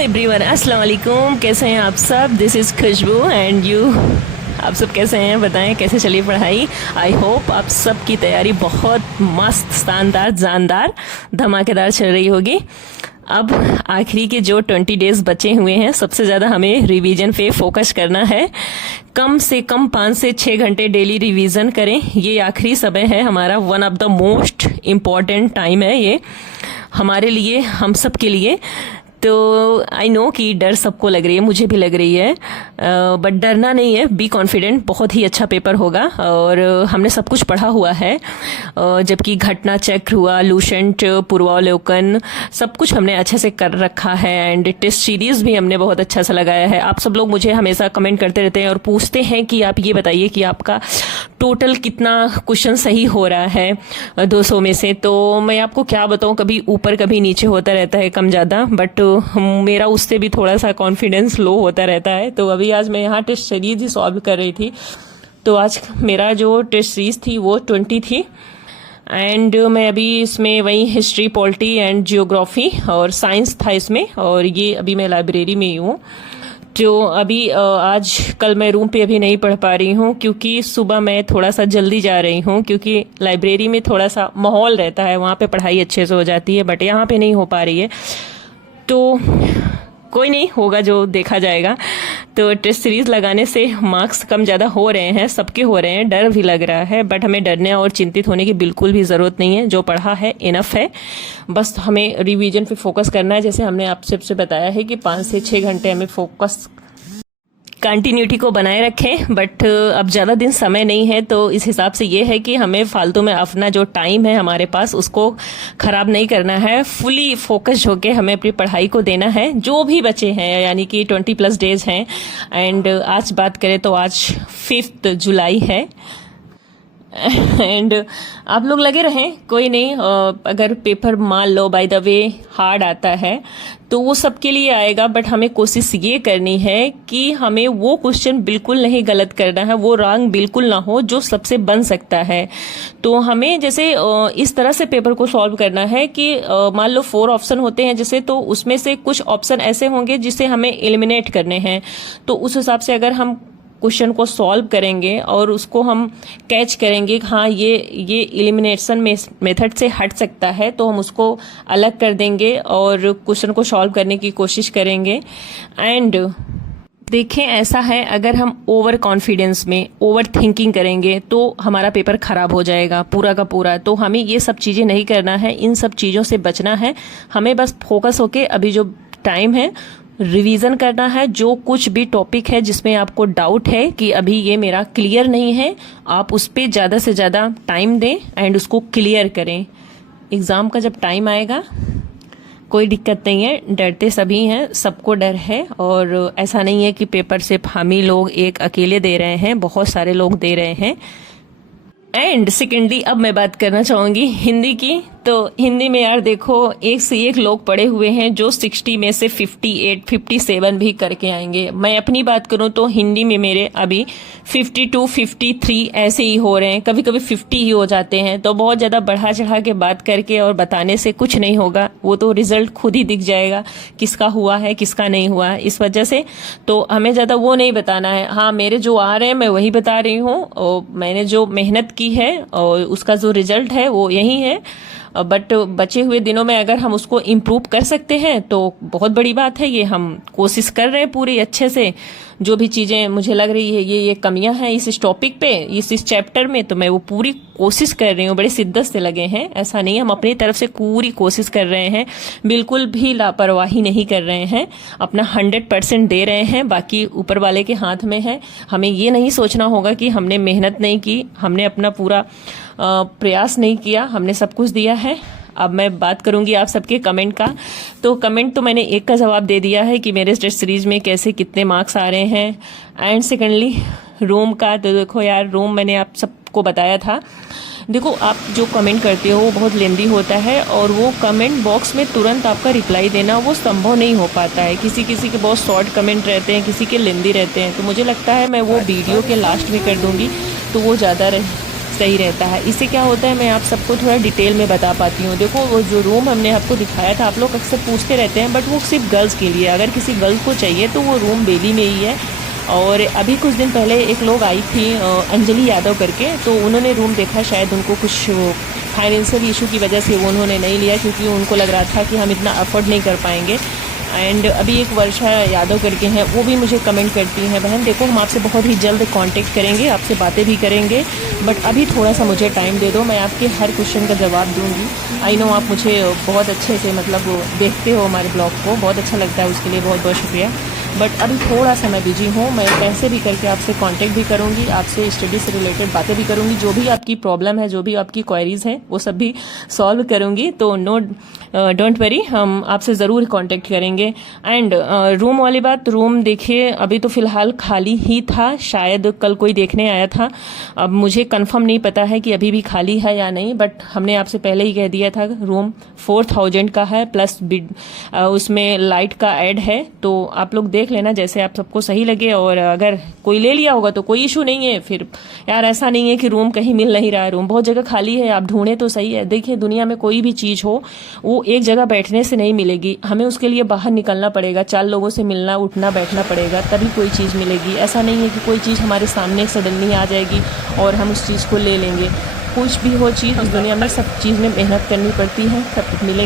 Everyone, अस्सलाम वालेकुम। कैसे हैं आप सब? This is Khushboo and you. आप सब कैसे हैं? बताएं कैसे चली पढ़ाई। आई होप आप सब की तैयारी बहुत मस्त, शानदार, जानदार, धमाकेदार चल रही होगी। अब आखिरी के जो 20 डेज बचे हुए हैं, सबसे ज़्यादा हमें रिवीजन पे फोकस करना है। कम से कम 5 से 6 घंटे डेली रिवीजन करें। ये आखिरी समय है हमारा, one of the most important time है ये हमारे लिए, हम सब के लिए। तो आई नो कि डर सबको लग रही है, मुझे भी लग रही है, बट डरना नहीं है, बी कॉन्फिडेंट। बहुत ही अच्छा पेपर होगा और हमने सब कुछ पढ़ा हुआ है, जबकि घटना चक्र हुआ, लूसेंट, पूर्वावलोकन, सब कुछ हमने अच्छे से कर रखा है। एंड टेस्ट सीरीज भी हमने बहुत अच्छा सा लगाया है। आप सब लोग मुझे हमेशा कमेंट करते रहते हैं और पूछते हैं कि आप ये बताइए कि आपका टोटल कितना क्वेश्चन सही हो रहा है 200 में से। तो मैं आपको क्या बताऊं, कभी ऊपर कभी नीचे होता रहता है, कम ज़्यादा, बट मेरा उससे भी थोड़ा सा कॉन्फिडेंस लो होता रहता है। तो अभी आज मैं यहाँ टेस्ट सीरीज ही सॉल्व कर रही थी, तो आज मेरा जो टेस्ट सीरीज थी वो 20 थी। एंड मैं अभी इसमें वही हिस्ट्री, पॉलिटी एंड जियोग्राफी और साइंस था इसमें, और ये अभी मैं लाइब्रेरी में ही हूँ। जो अभी आज कल मैं रूम पे अभी नहीं पढ़ पा रही हूँ, क्योंकि सुबह मैं थोड़ा सा जल्दी जा रही हूँ, क्योंकि लाइब्रेरी में थोड़ा सा माहौल रहता है, वहाँ पे पढ़ाई अच्छे से हो जाती है, बट यहाँ पे नहीं हो पा रही है। तो कोई नहीं, होगा जो देखा जाएगा। तो टेस्ट सीरीज लगाने से मार्क्स कम ज़्यादा हो रहे हैं, सबके हो रहे हैं, डर भी लग रहा है, बट हमें डरने और चिंतित होने की बिल्कुल भी ज़रूरत नहीं है। जो पढ़ा है इनफ है, बस हमें रिवीजन पे फोकस करना है। जैसे हमने आप सबसे बताया है कि 5 से 6 घंटे हमें फोकस, कंटिन्यूटी को बनाए रखें। बट अब ज़्यादा दिन समय नहीं है, तो इस हिसाब से ये है कि हमें फालतू में अपना जो टाइम है हमारे पास उसको ख़राब नहीं करना है। फुली फोकस होके हमें अपनी पढ़ाई को देना है, जो भी बचे हैं, यानी कि 20+ डेज हैं। एंड आज बात करें तो आज 5 जुलाई है। एंड आप लोग लगे रहें, कोई नहीं, अगर पेपर मान लो बाय द वे हार्ड आता है तो वो सबके लिए आएगा, बट हमें कोशिश ये करनी है कि हमें वो क्वेश्चन बिल्कुल नहीं गलत करना है, वो रॉन्ग बिल्कुल ना हो जो सबसे बन सकता है। तो हमें जैसे इस तरह से पेपर को सॉल्व करना है कि मान लो 4 ऑप्शन होते हैं जैसे, तो उसमें से कुछ ऑप्शन ऐसे होंगे जिसे हमें एलिमिनेट करने हैं। तो उस हिसाब से अगर हम क्वेश्चन को सॉल्व करेंगे और उसको हम कैच करेंगे, हाँ ये एलिमिनेशन मेथड से हट सकता है, तो हम उसको अलग कर देंगे और क्वेश्चन को सॉल्व करने की कोशिश करेंगे। एंड देखें, ऐसा है, अगर हम ओवर कॉन्फिडेंस में ओवर थिंकिंग करेंगे तो हमारा पेपर खराब हो जाएगा पूरा का पूरा। तो हमें ये सब चीज़ें नहीं करना है, इन सब चीज़ों से बचना है। हमें बस फोकस होके अभी जो टाइम है रिवीजन करना है। जो कुछ भी टॉपिक है जिसमें आपको डाउट है कि अभी ये मेरा क्लियर नहीं है, आप उस पर ज़्यादा से ज़्यादा टाइम दें एंड उसको क्लियर करें। एग्ज़ाम का जब टाइम आएगा कोई दिक्कत नहीं है, डरते सभी हैं, सबको डर है, और ऐसा नहीं है कि पेपर सिर्फ हम ही लोग एक अकेले दे रहे हैं, बहुत सारे लोग दे रहे हैं। एंड सेकेंडली अब मैं बात करना चाहूँगी हिंदी की। तो हिंदी में यार देखो, एक से एक लोग पढ़े हुए हैं जो 60 में से 58, 57 भी करके आएंगे। मैं अपनी बात करूँ तो हिंदी में मेरे अभी 52, 53 ऐसे ही हो रहे हैं, कभी कभी 50 ही हो जाते हैं। तो बहुत ज़्यादा बढ़ा चढ़ा के बात करके और बताने से कुछ नहीं होगा, वो तो रिजल्ट खुद ही दिख जाएगा किसका हुआ है किसका नहीं हुआ है। इस वजह से तो हमें ज़्यादा वो नहीं बताना है। हाँ, मेरे जो आ रहे हैं मैं वही बता रही हूँ, और मैंने जो मेहनत की है और उसका जो रिजल्ट है वो यही है। बट बचे हुए दिनों में अगर हम उसको इम्प्रूव कर सकते हैं तो बहुत बड़ी बात है। ये हम कोशिश कर रहे हैं पूरी अच्छे से। जो भी चीज़ें मुझे लग रही है ये कमियां हैं इस टॉपिक पे, इस चैप्टर में, तो मैं वो पूरी कोशिश कर रही हूँ, बड़े शिद्दत से लगे हैं। ऐसा नहीं, हम अपनी तरफ से पूरी कोशिश कर रहे हैं, बिल्कुल भी लापरवाही नहीं कर रहे हैं, अपना 100% दे रहे हैं। बाकी ऊपर वाले के हाथ में है। हमें ये नहीं सोचना होगा कि हमने मेहनत नहीं की, हमने अपना पूरा प्रयास नहीं किया, हमने सब कुछ दिया है। अब मैं बात करूंगी आप सबके कमेंट का। तो कमेंट तो मैंने एक का जवाब दे दिया है कि मेरे टेस्ट सीरीज में कैसे कितने मार्क्स आ रहे हैं। एंड सेकेंडली रोम का, तो देखो यार, रोम मैंने आप सबको बताया था। देखो, आप जो कमेंट करते हो वो बहुत लेंदी होता है, और वो कमेंट बॉक्स में तुरंत आपका रिप्लाई देना वो संभव नहीं हो पाता है। किसी किसी के बहुत शॉर्ट कमेंट रहते हैं, किसी के लेंदी रहते हैं। तो मुझे लगता है मैं वो वीडियो के लास्ट में कर दूंगी, तो वो ज़्यादा सही रहता है। इससे क्या होता है, मैं आप सबको थोड़ा डिटेल में बता पाती हूँ। देखो वो जो रूम हमने आपको दिखाया था, आप लोग अक्सर पूछते रहते हैं, बट वो सिर्फ गर्ल्स के लिए। अगर किसी गर्ल्स को चाहिए तो वो रूम बेली में ही है। और अभी कुछ दिन पहले एक लोग आई थी अंजलि यादव करके, तो उन्होंने रूम देखा, शायद उनको कुछ फाइनेंशियल इशू की वजह से वो उन्होंने नहीं लिया, क्योंकि उनको लग रहा था कि हम इतना अफोर्ड नहीं कर पाएंगे। एंड अभी एक वर्षा यादव करके हैं, वो भी मुझे कमेंट करती हैं, बहन देखो हम आपसे बहुत ही जल्द कांटेक्ट करेंगे, आपसे बातें भी करेंगे, बट अभी थोड़ा सा मुझे टाइम दे दो, मैं आपके हर क्वेश्चन का जवाब दूंगी। आई नो आप मुझे बहुत अच्छे से मतलब देखते हो हमारे ब्लॉग को, बहुत अच्छा लगता है, उसके लिए बहुत बहुत शुक्रिया। बट अभी थोड़ा सा मैं बिजी हूँ, मैं कैसे भी करके आपसे कांटेक्ट भी करूँगी, आपसे स्टडी से रिलेटेड बातें भी करूँगी, जो भी आपकी प्रॉब्लम है, जो भी आपकी क्वेरीज हैं, वो सब भी सॉल्व करूँगी। तो डोंट वरी, हम आपसे ज़रूर कांटेक्ट करेंगे। एंड रूम वाली बात, रूम देखिए अभी तो फ़िलहाल खाली ही था, शायद कल कोई देखने आया था, अब मुझे कंफर्म नहीं पता है कि अभी भी खाली है या नहीं, बट हमने आपसे पहले ही कह दिया था रूम 4000 का है, प्लस उसमें लाइट का ऐड है। तो आप लोग देख लेना जैसे आप सबको सही लगे, और अगर कोई ले लिया होगा तो कोई इशू नहीं है। फिर यार ऐसा नहीं है कि रूम कहीं मिल नहीं रहा है, रूम बहुत जगह खाली है, आप ढूंढे तो सही है। देखिए दुनिया में कोई भी चीज़ हो वो एक जगह बैठने से नहीं मिलेगी, हमें उसके लिए बाहर निकलना पड़ेगा, 4 लोगों से मिलना उठना बैठना पड़ेगा, तभी कोई चीज़ मिलेगी। ऐसा नहीं है कि कोई चीज़ हमारे सामने सडनली आ जाएगी और हम उस चीज़ को ले लेंगे। कुछ भी हो चीज़ इस दुनिया में, सब चीज़ में मेहनत करनी पड़ती है, सब मिलेंगे।